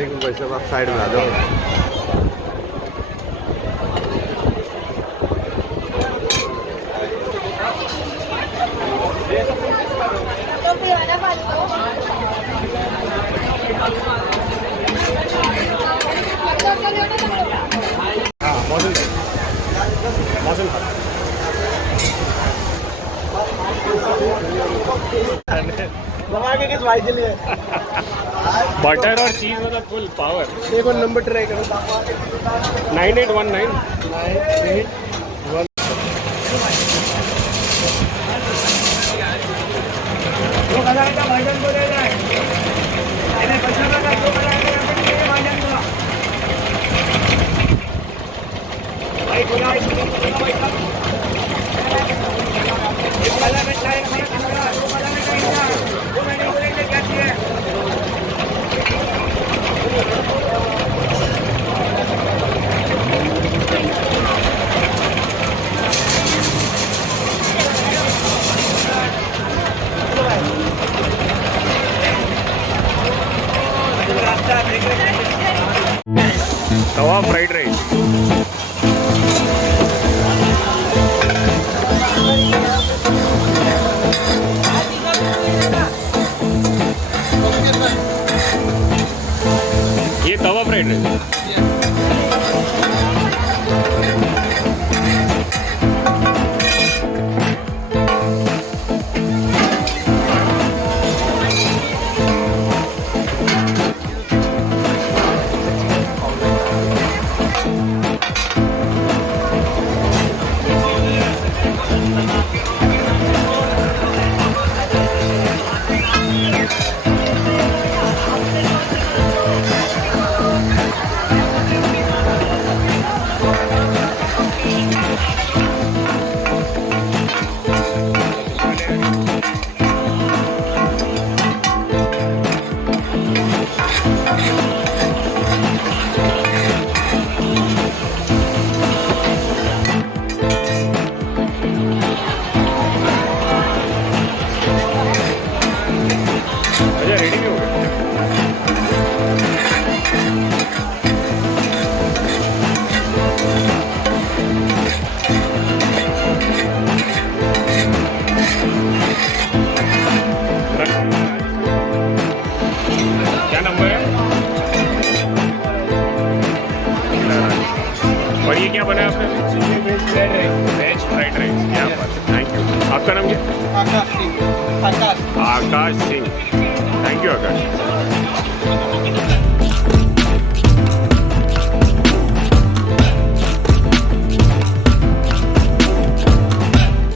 एक भाई साहब आप साइड में आ जाओ। बटर और चीज मतलब फुल पावर। एक और नंबर ट्राई करो। 9819 98 तवा फ्राइड राइस। ये तवा फ्राइड राइस। क्या नंबर है? और ये क्या बना है आपने? Veg fried rice. क्या बात है, थैंक यू। आपका नाम क्या? Aakash Singh. Aakash Singh. Thank you Akash.